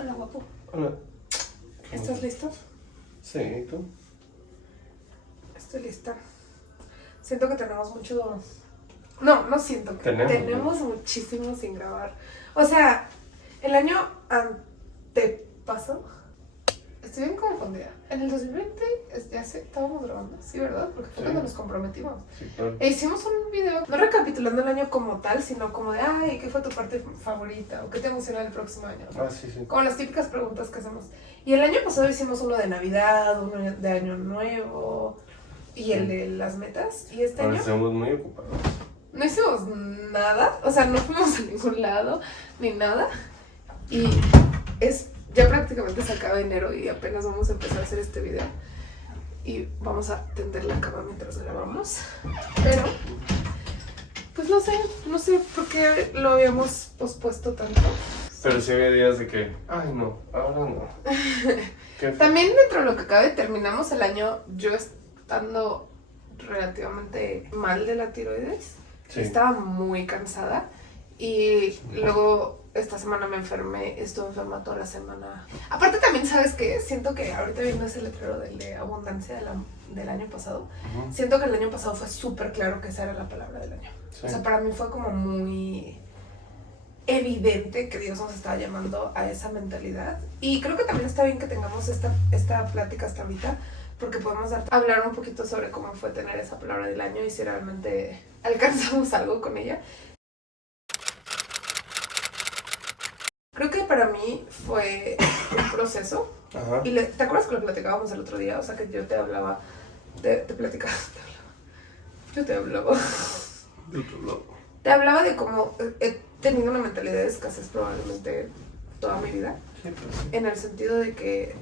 Hola, guapo. Hola. ¿Estás listo? Sí, ¿y tú? Estoy lista. Siento que tenemos mucho... No siento que tenemos muchísimo sin grabar. O sea, el año antepasado... Estoy bien confundida. En el 2020 ya estábamos grabando, sí, ¿verdad? Porque fue cuando nos comprometimos. Sí, claro. E hicimos un video, no recapitulando el año como tal, sino como de, ay, ¿qué fue tu parte favorita? ¿O qué te emociona el próximo año? Sí. Como las típicas preguntas que hacemos. Y el año pasado hicimos uno de Navidad, uno de Año Nuevo y el de las metas. Y este año Estamos muy ocupados. no hicimos nada, o sea, no fuimos a ningún lado ni nada. Y ya prácticamente se acaba enero y apenas vamos a empezar a hacer este video. Y vamos a tender la cama mientras grabamos. Pero, pues no sé por qué lo habíamos pospuesto tanto. Pero sí había días de que, ay no, ahora no. También dentro de lo que cabe terminamos el año yo estando relativamente mal de la tiroides. Sí. Estaba muy cansada y luego esta semana me enfermé, estuve enferma toda la semana. Aparte también, ¿sabes qué? Siento que ahorita viendo ese letrero de abundancia del año pasado, siento que el año pasado fue súper claro que esa era la palabra del año. Sí. O sea, para mí fue como muy evidente que Dios nos estaba llamando a esa mentalidad. Y creo que también está bien que tengamos esta plática hasta ahorita, porque podemos hablar un poquito sobre cómo fue tener esa palabra del año y si realmente alcanzamos algo con ella. Creo que para mí fue un proceso. Ajá. Y ¿te acuerdas que lo platicábamos el otro día? O sea, que yo te hablaba, Te hablaba de cómo he tenido una mentalidad de escasez probablemente toda mi vida. Sí, pues sí. En el sentido de que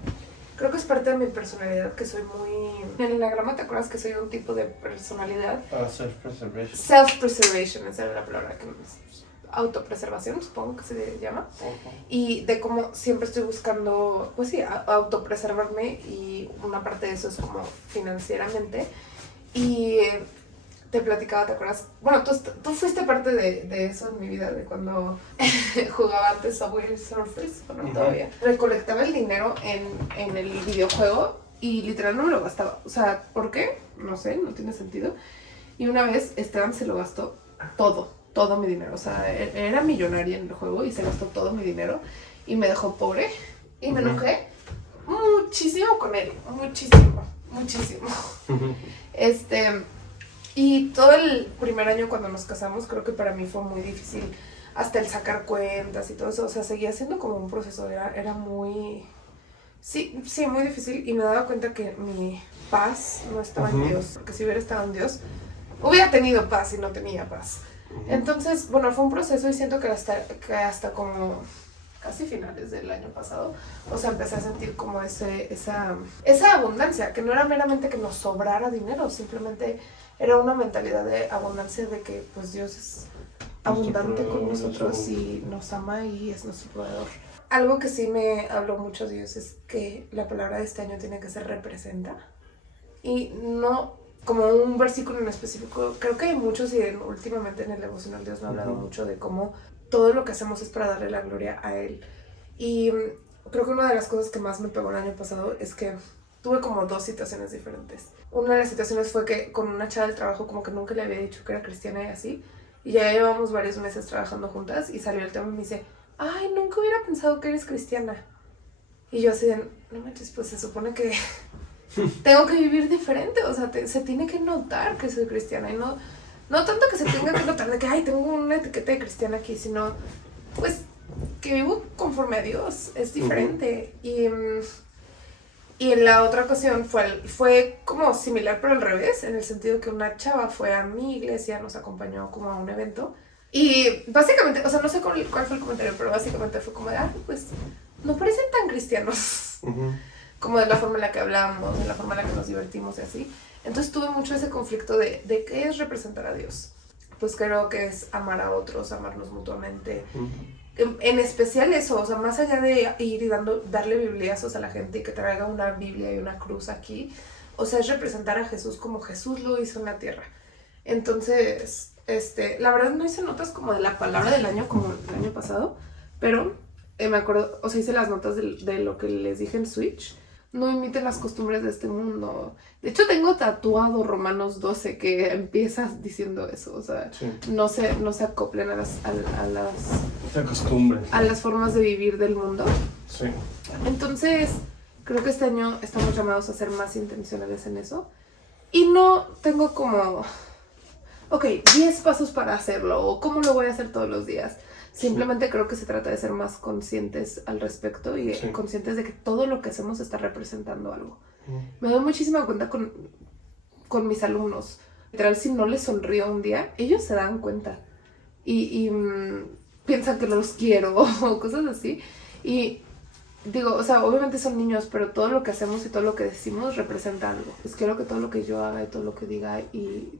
creo que es parte de mi personalidad, que soy muy... En el enagrama, ¿te acuerdas que soy un tipo de personalidad? Self-preservation. Self-preservation, esa era la palabra que autopreservación, supongo que se llama. Y de cómo siempre estoy buscando, pues sí, autopreservarme, y una parte de eso es como financieramente. Y te platicaba, ¿te acuerdas? Bueno, tú fuiste parte de eso en mi vida, de cuando jugaba antes Subway Surfers, bueno, todavía. Recolectaba el dinero en el videojuego y literal no me lo gastaba. O sea, ¿por qué? No sé, no tiene sentido. Y una vez Esteban se lo gastó todo mi dinero. O sea, era millonaria en el juego y se gastó todo mi dinero y me dejó pobre. Y me enojé muchísimo con él, muchísimo. Y todo el primer año cuando nos casamos, creo que para mí fue muy difícil, hasta el sacar cuentas y todo eso. O sea, seguía siendo como un proceso, era muy... Sí, muy difícil, y me daba cuenta que mi paz no estaba en Dios, porque si hubiera estado en Dios, hubiera tenido paz y no tenía paz. Entonces, bueno, fue un proceso, y siento que hasta como casi finales del año pasado, o sea, empecé a sentir como esa abundancia, que no era meramente que nos sobrara dinero, simplemente era una mentalidad de abundancia, de que pues Dios es abundante con nosotros y nos ama y es nuestro proveedor. Algo que sí me habló mucho Dios es que la palabra de este año tiene que ser representa, y no como un versículo en específico. Creo que hay muchos, y últimamente en el devocional Dios me ha hablado mucho de cómo todo lo que hacemos es para darle la gloria a Él. Y creo que una de las cosas que más me pegó el año pasado es que tuve como dos situaciones diferentes. Una de las situaciones fue que con una chava del trabajo como que nunca le había dicho que era cristiana y así, y ya llevamos varios meses trabajando juntas, y salió el tema y me dice, ay, nunca hubiera pensado que eres cristiana. Y yo así de, no manches, pues se supone que tengo que vivir diferente, o sea, se tiene que notar que soy cristiana, y no tanto que se tenga que notar de que, ay, tengo una etiqueta de cristiana aquí, sino pues que vivo conforme a Dios, es diferente. Y en la otra ocasión fue como similar, pero al revés, en el sentido que una chava fue a mi iglesia, nos acompañó como a un evento, y básicamente, o sea, no sé cuál fue el comentario, pero básicamente fue como de, pues no parecen tan cristianos. Como de la forma en la que hablamos, de la forma en la que nos divertimos y así. Entonces tuve mucho ese conflicto de qué es representar a Dios. Pues creo que es amar a otros, amarnos mutuamente. En especial eso, o sea, más allá de ir y darle bibliazos a la gente y que traiga una Biblia y una cruz aquí, o sea, es representar a Jesús como Jesús lo hizo en la tierra. Entonces, la verdad no hice notas como de la palabra del año como el año pasado, pero me acuerdo, o sea, hice las notas de lo que les dije en Switch. No imiten las costumbres de este mundo. De hecho, tengo tatuado Romanos 12 que empieza diciendo eso. O sea, Sí. no se acoplen Esta costumbre. a las formas de vivir del mundo. Sí. Entonces, creo que este año estamos llamados a ser más intencionales en eso. Y no tengo como, ok, 10 pasos para hacerlo o cómo lo voy a hacer todos los días. Simplemente creo que se trata de ser más conscientes al respecto y Sí. conscientes de que todo lo que hacemos está representando algo. Me doy muchísima cuenta con mis alumnos. Literal, si no les sonrío un día, ellos se dan cuenta. Y piensan que no los quiero o cosas así. Y digo, o sea, obviamente son niños, pero todo lo que hacemos y todo lo que decimos representa algo. Pues quiero que todo lo que yo haga y todo lo que diga y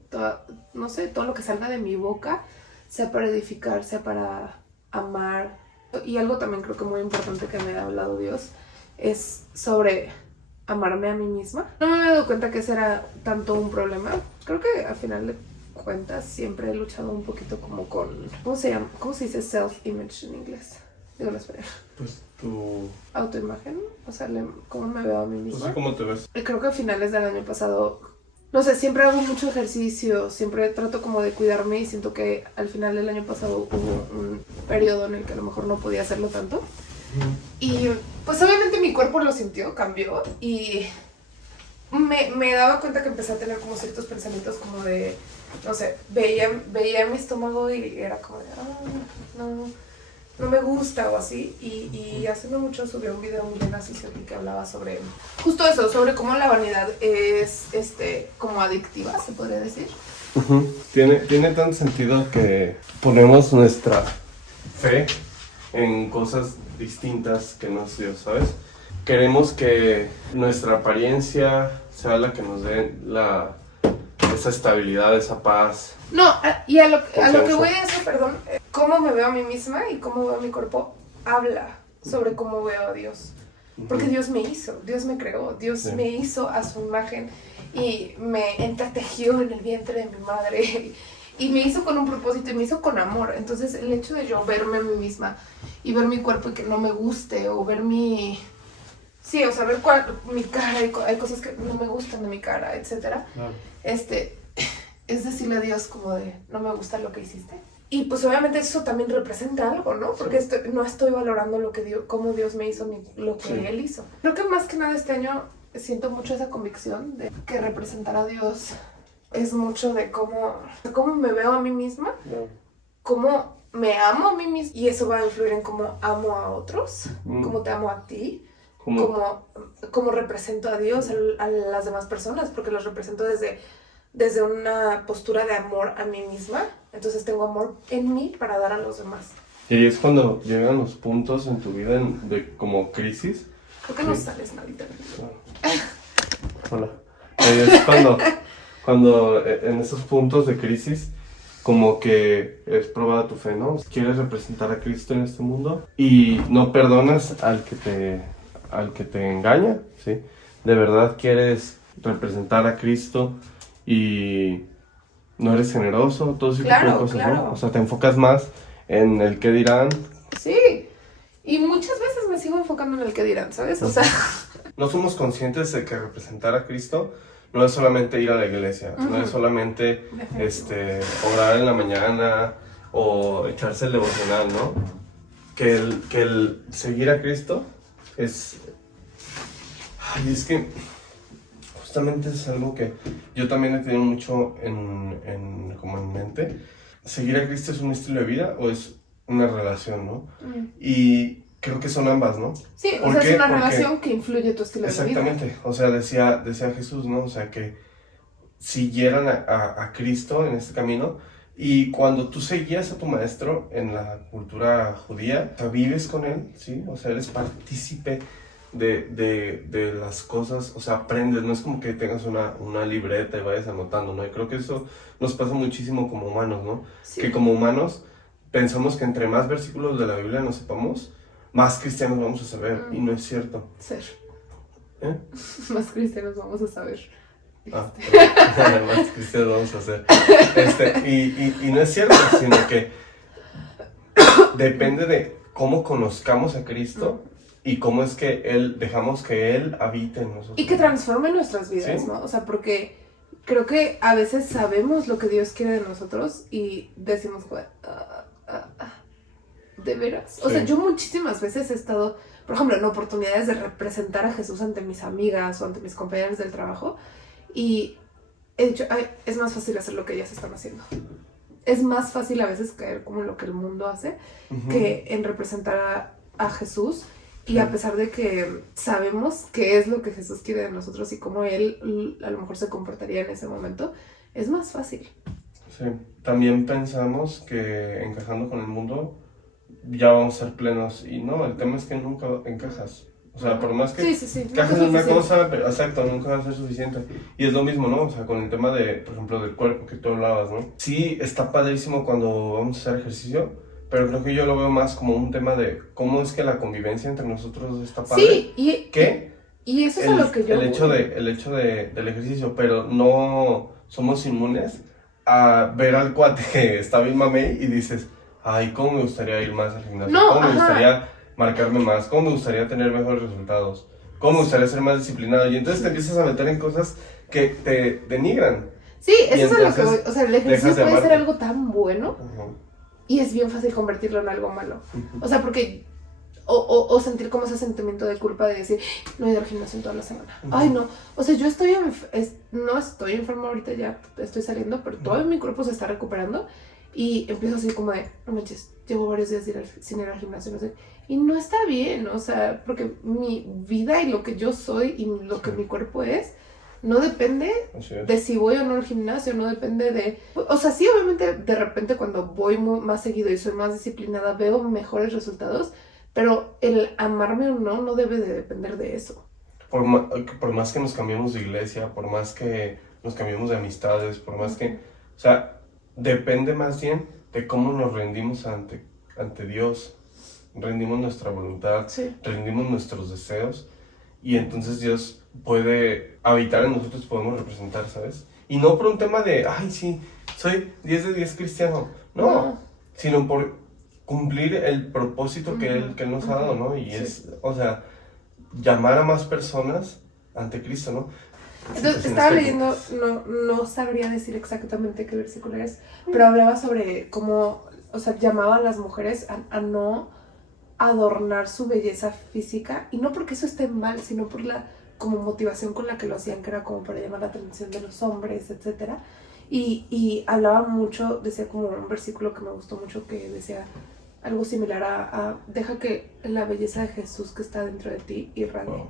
no sé, todo lo que salga de mi boca sea para edificar, sea para amar. Y algo también creo que muy importante que me ha hablado Dios es sobre amarme a mí misma. No me había dado cuenta que ese era tanto un problema. Creo que al final de cuentas siempre he luchado un poquito como con, ¿cómo se llama? ¿Cómo se dice self-image en inglés? Digo en español. Pues tu... Autoimagen, o sea, cómo me veo a mí No misma. sé cómo te ves. Y creo que a finales del año pasado, no sé, siempre hago mucho ejercicio, siempre trato como de cuidarme y siento que al final del año pasado hubo un periodo en el que a lo mejor no podía hacerlo tanto. Y pues obviamente mi cuerpo lo sintió, cambió y me daba cuenta que empecé a tener como ciertos pensamientos como de, no sé, veía mi estómago y era como de, no me gusta o así. Y hace no mucho subí un video muy bien así que hablaba sobre justo eso, sobre cómo la vanidad es como adictiva, se podría decir. Tiene tan sentido que ponemos nuestra fe en cosas distintas que no es Dios, ¿sabes? Queremos que nuestra apariencia sea la que nos dé esa estabilidad, esa paz. No, y a lo que Confianza. voy a decir, perdón, cómo me veo a mí misma y cómo veo a mi cuerpo habla sobre cómo veo a Dios. Porque Dios me hizo, Dios me creó, Dios Sí. me hizo a su imagen y me entretejió en el vientre de mi madre y me hizo con un propósito y me hizo con amor. Entonces el hecho de yo verme a mí misma y ver mi cuerpo y que no me guste o ver sí, o sea, ver mi cara y hay cosas que no me gustan de mi cara, etcétera. Claro. Es decirle a Dios como de, no me gusta lo que hiciste. Y pues obviamente eso también representa algo, ¿no? Porque no estoy valorando cómo Dios me hizo ni lo que Sí. Él hizo. Creo que más que nada este año siento mucho esa convicción de que representar a Dios es mucho de cómo me veo a mí misma, cómo me amo a mí misma. Y eso va a influir en cómo amo a otros, cómo te amo a ti. Cómo represento a Dios, a las demás personas, porque los represento desde una postura de amor a mí misma. Entonces tengo amor en mí para dar a los demás. Y ahí es cuando llegan los puntos en tu vida de como crisis. ¿Por qué no sales, Marita? Hola. Ahí es cuando en esos puntos de crisis como que es probada tu fe, ¿no? Quieres representar a Cristo en este mundo y no perdonas al que te engaña, ¿sí? De verdad quieres representar a Cristo y no eres generoso, todo ese tipo de cosas, claro. ¿no? O sea, te enfocas más en el qué dirán. Sí, y muchas veces me sigo enfocando en el que dirán, ¿sabes? O sea, No somos conscientes de que representar a Cristo no es solamente ir a la iglesia, no es solamente orar en la mañana o echarse el devocional, ¿no? Que el seguir a Cristo es... Ay, es que justamente es algo que yo también he tenido mucho como en mente. ¿Seguir a Cristo es un estilo de vida o es una relación, no? Y creo que son ambas, ¿no? sí, o sea, es una relación que influye tu estilo de vida. Exactamente, o sea, decía Jesús, ¿no? O sea, que siguieran a Cristo en este camino. Y cuando tú seguías a tu maestro en la cultura judía, o sea, vives con él, ¿sí? O sea, eres partícipe de las cosas, o sea, aprendes, no es como que tengas una libreta y vayas anotando, ¿no? Y creo que eso nos pasa muchísimo como humanos, ¿no? Sí. Que como humanos pensamos que entre más versículos de la Biblia nos sepamos, más cristianos vamos a saber, y no es cierto. Ser. ¿Eh? Más cristianos vamos a saber. Más cristianos vamos a ser. Y no es cierto, sino que depende de cómo conozcamos a Cristo y cómo es que dejamos que Él habite en nosotros. Y que transforme nuestras vidas, ¿Sí? ¿no? O sea, porque creo que a veces sabemos lo que Dios quiere de nosotros y decimos, ¿de veras? O sea, yo muchísimas veces he estado, por ejemplo, en oportunidades de representar a Jesús ante mis amigas o ante mis compañeros del trabajo y he dicho, ay, es más fácil hacer lo que ellas están haciendo. Es más fácil a veces caer como en lo que el mundo hace que en representar a Jesús. Y a pesar de que sabemos qué es lo que Jesús quiere de nosotros y cómo Él a lo mejor se comportaría en ese momento, es más fácil. Sí, también pensamos que encajando con el mundo ya vamos a ser plenos y no, el tema es que nunca encajas. O sea, por más que encajes en una cosa, exacto, nunca va a ser suficiente. Y es lo mismo, ¿no? O sea, con el tema de, por ejemplo, del cuerpo que tú hablabas, ¿no? Sí, está padrísimo cuando vamos a hacer ejercicio, pero creo que yo lo veo más como un tema de cómo es que la convivencia entre nosotros está padre. Sí, y eso es el, a lo que yo... el hecho del ejercicio, pero no somos inmunes a ver al cuate que está bien mamey y dices, ay, cómo me gustaría ir más al gimnasio, cómo me gustaría marcarme más, cómo me gustaría tener mejores resultados, cómo me gustaría ser más disciplinado. Y entonces te empiezas a meter en cosas que te denigran. Sí, eso es a lo que voy. O sea, el ejercicio puede ser algo tan bueno y es bien fácil convertirlo en algo malo. O sea, porque... O sentir como ese sentimiento de culpa de decir, no he ido al gimnasio en toda la semana. Ay, no. O sea, yo no estoy enferma ahorita, ya estoy saliendo, pero todo mi cuerpo se está recuperando. Y empiezo así como de, no manches, llevo varios días sin ir al gimnasio, no sé. Y no está bien, o sea, porque mi vida y lo que yo soy y lo que mi cuerpo es, no depende de si voy o no al gimnasio, no depende de... O sea, sí, obviamente, de repente cuando voy más seguido y soy más disciplinada, veo mejores resultados, pero el amarme o no debe de depender de eso. Por más que nos cambiemos de iglesia, por más que nos cambiemos de amistades, por más que... O sea, depende más bien de cómo nos rendimos ante Dios. Rendimos nuestra voluntad, rendimos nuestros deseos y entonces Dios puede habitar en nosotros, podemos representar, ¿sabes? Y no por un tema de, ay, sí, soy 10 de 10 cristiano, no. Sino por cumplir el propósito que Él nos ha dado, ¿no? Y es, o sea, llamar a más personas ante Cristo, ¿no? Entonces, estaba leyendo, no sabría decir exactamente qué versículo es, pero hablaba sobre cómo, o sea, llamaba a las mujeres a no adornar su belleza física, y no porque eso esté mal, sino por la como motivación con la que lo hacían, que era como para llamar la atención de los hombres, etc. Y hablaba mucho, decía como un versículo que me gustó mucho, que decía algo similar a deja que la belleza de Jesús que está dentro de ti irradie. Wow.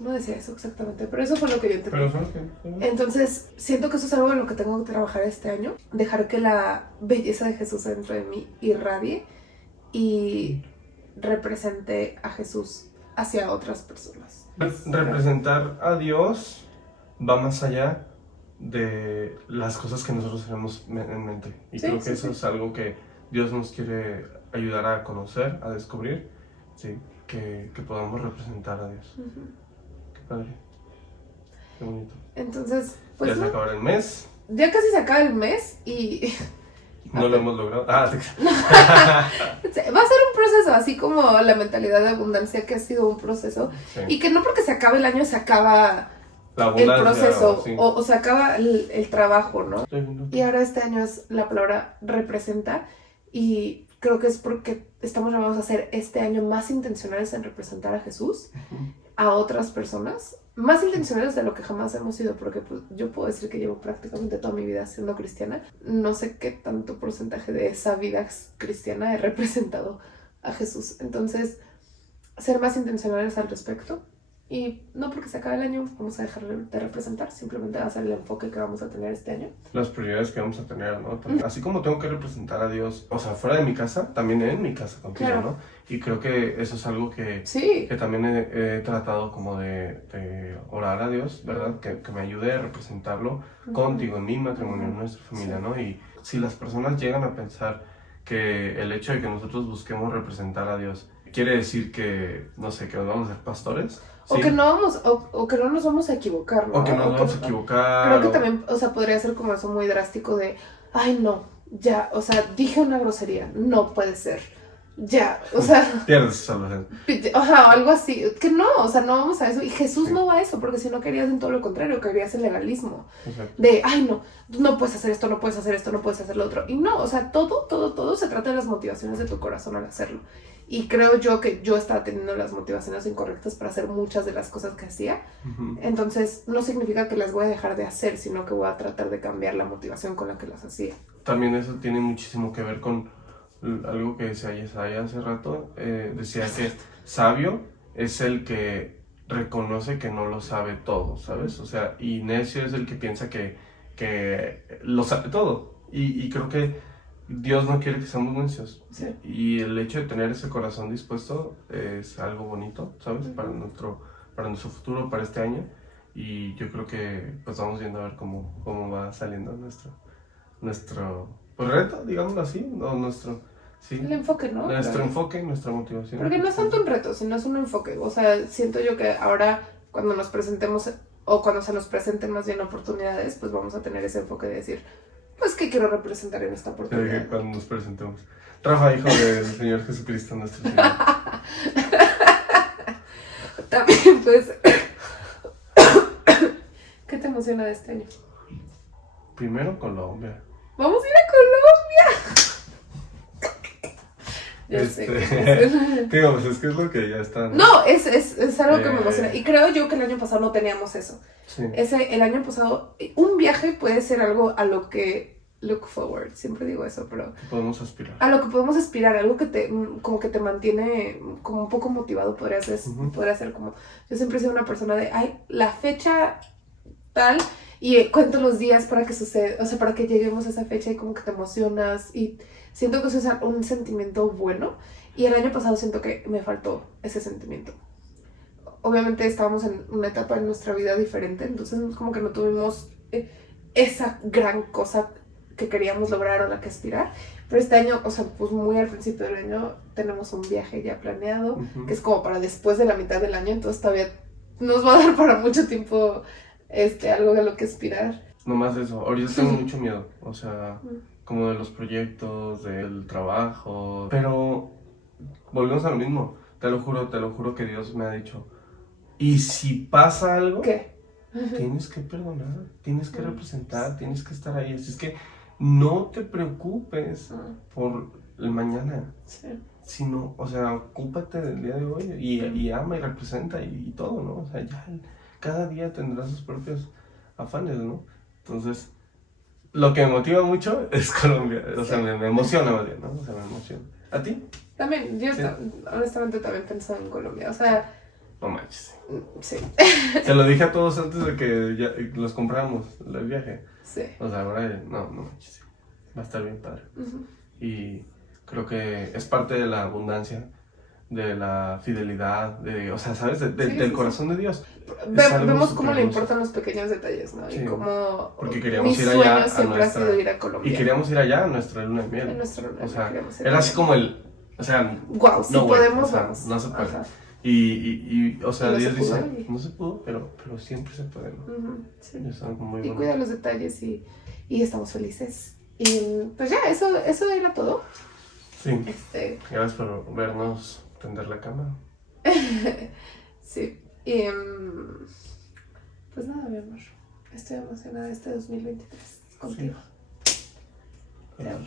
No decía eso exactamente, pero eso fue lo que yo entendí. Entonces, siento que eso es algo en lo que tengo que trabajar este año. Dejar que la belleza de Jesús dentro de mí irradie y represente a Jesús hacia otras personas. Representar a Dios va más allá de las cosas que nosotros tenemos en mente. Y creo que eso es algo que Dios nos quiere ayudar a conocer, a descubrir, ¿sí? Que podamos representar a Dios. Qué padre. Qué bonito. Entonces, pues ya se acaba el mes. Ya casi se acaba el mes y... No lo hemos logrado. Va a ser un proceso, así como la mentalidad de abundancia, que ha sido un proceso. Y que no porque se acabe el año se acaba el proceso o se acaba el trabajo, ¿no? Y ahora este año es la palabra representa, y creo que es porque estamos llamados a ser este año más intencionales en representar a Jesús a otras personas, más intencionales de lo que jamás hemos sido, porque pues, yo puedo decir que llevo prácticamente toda mi vida siendo cristiana. No sé qué tanto porcentaje de esa vida cristiana he representado a Jesús. Entonces, ser más intencionales al respecto. Y no porque se acabe el año vamos a dejar de representar, simplemente va a ser el enfoque que vamos a tener este año. Las prioridades que vamos a tener, ¿no? Así como tengo que representar a Dios, o sea, fuera de mi casa, también en mi casa contigo, claro. ¿No? Y creo que eso es algo que también he tratado como de orar a Dios, ¿verdad? Que me ayude a representarlo contigo, en mi matrimonio, en nuestra familia, ¿no? Y si las personas llegan a pensar que el hecho de que nosotros busquemos representar a Dios quiere decir que, no sé, que nos vamos a ser pastores. O que no nos vamos a equivocar, ¿no? O que no nos vamos a equivocar. Creo que también, o sea, podría ser como eso muy drástico de, ay no, ya, o sea, dije una grosería, no puede ser. ya, o sea, Pierdes salvación. ajá, algo así, que no, o sea, no vamos a eso, y Jesús Sí. no va a eso, porque si no querías en todo lo contrario, querías el legalismo, Exacto. de, ay, no, no puedes hacer esto, no puedes hacer esto, no puedes hacer lo otro, y no, o sea, todo se trata de las motivaciones de tu corazón al hacerlo, y creo yo que yo estaba teniendo las motivaciones incorrectas para hacer muchas de las cosas que hacía, entonces no significa que las voy a dejar de hacer, sino que voy a tratar de cambiar la motivación con la que las hacía. También eso tiene muchísimo que ver con algo que decía Yesaya hace rato. Decía que sabio es el que reconoce que no lo sabe todo, ¿sabes? O sea, y necio es el que piensa que lo sabe todo. Y creo que Dios no quiere que seamos necios. Sí. Y el hecho de tener ese corazón dispuesto es algo bonito, ¿sabes? Para nuestro futuro, para este año. Y yo creo que pues vamos viendo a ver cómo va saliendo nuestro pues, reto, digámoslo así, o nuestro, sí, El enfoque, ¿no? nuestro Claro. enfoque, nuestra motivación. Porque no es tanto un reto, sino es un enfoque. O sea, siento yo que ahora cuando nos presentemos, o cuando se nos presenten más bien oportunidades, pues vamos a tener ese enfoque de decir, pues, ¿qué quiero representar en esta Que oportunidad? cuando nos presentemos. Rafa, hijo del Señor Jesucristo, nuestro Señor. También, pues, ¿qué te emociona de este año? Primero Colombia. ¡Vamos a ir a Colombia! Ya sé. Digo, pues es que es lo que ya está. No, es algo que me emociona. Eh. Y creo yo que el año pasado no teníamos eso. Sí. El año pasado, un viaje puede ser algo a lo que look forward, siempre digo eso, pero Podemos aspirar. a lo que podemos aspirar, algo que te, como que te mantiene como un poco motivado, podría ser como, yo siempre he sido una persona de, ay, la fecha tal, y cuento los días para que suceda, o sea, para que lleguemos a esa fecha y como que te emocionas, y siento que eso es un sentimiento bueno, y el año pasado siento que me faltó ese sentimiento. Obviamente estábamos en una etapa de nuestra vida diferente, entonces como que no tuvimos esa gran cosa que queríamos lograr o la que aspirar, pero este año, o sea, pues muy al principio del año tenemos un viaje ya planeado, que es como para después de la mitad del año, entonces todavía nos va a dar para mucho tiempo algo de lo que aspirar. No más eso, ahorita tengo mucho miedo, o sea, como de los proyectos, del trabajo, pero volvemos a lo mismo, te lo juro que Dios me ha dicho, y si pasa algo, ¿Qué? tienes que perdonar, tienes que representar, tienes que estar ahí, así es que no te preocupes por el mañana, Sí. sino, o sea, ocúpate del día de hoy y ama y representa y todo, ¿no? O sea, ya cada día tendrá sus propios afanes, ¿no? Entonces, lo que me motiva mucho es Colombia, o sea, me emociona más bien, ¿no? O sea, me emociona. ¿A ti? También, yo Sí. honestamente también pensaba en Colombia, o sea, No manches. sí, Se lo dije a todos antes de que ya los compramos el viaje. sí. O sea, ahora no manches. Va a estar bien padre. Y creo que es parte de la abundancia, de la fidelidad, o sea, ¿sabes? Del corazón de Dios. Vemos cómo le importan los pequeños detalles, ¿no? Sí. Y cómo Porque queríamos mis ir allá sueños a siempre ha nuestra... sido ir a Colombia. Y queríamos ir allá a nuestra luna de miel. En nuestra luna de O miel sea, queríamos ir era allá. así como o sea, Wow, si no, güey, podemos, o sea, vamos. no se puede. Ajá. Y o sea, Y no Dios se pudo, dice, y- no se pudo, pero siempre se puede, ¿no? Sí. Y es algo muy Y bonito. cuida los detalles y estamos felices. Y pues ya, eso era todo. Sí, gracias por vernos tender la cama. Sí. Y pues nada, mi amor. Estoy emocionada de este 2023 contigo. Te amo.